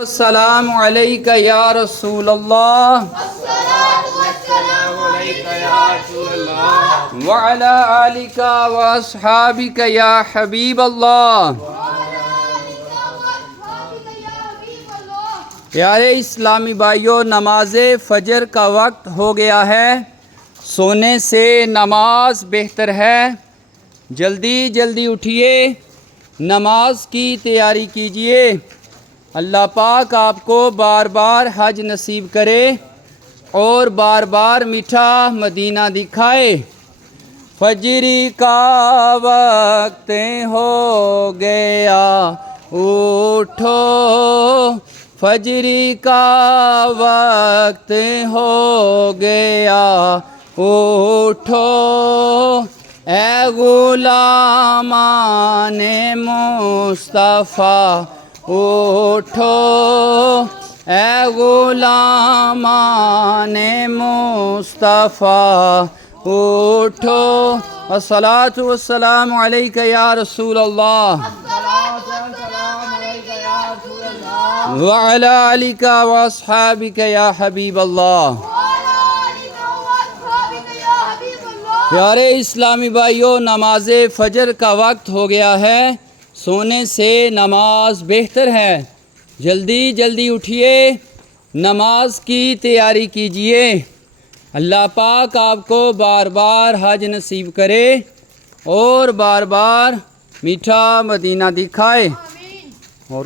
السلام علیکہ یا رسول اللہ وعلی آلکہ واصحابکہ یا حبیب اللہ۔ پیارے اسلامی بھائیوں، نماز فجر کا وقت ہو گیا ہے۔ سونے سے نماز بہتر ہے۔ جلدی جلدی اٹھیے، نماز کی تیاری کیجیے۔ اللہ پاک آپ کو بار بار حج نصیب کرے اور بار بار میٹھا مدینہ دکھائے۔ فجر کا وقت ہو گیا اٹھو، فجر کا وقت ہو گیا اٹھو، اے غلامان مصطفیٰ اٹھو، اے غلامان مصطفیٰ اٹھو۔ الصلاۃ والسلام علیکہ یا رسول اللہ وعلی آلکہ واصحابکہ یا حبیب اللہ۔ پیارے اسلامی بھائیوں، نماز فجر کا وقت ہو گیا ہے۔ سونے سے نماز بہتر ہے۔ جلدی جلدی اٹھیے، نماز کی تیاری کیجیے۔ اللہ پاک آپ کو بار بار حج نصیب کرے اور بار بار میٹھا مدینہ دکھائے۔ اور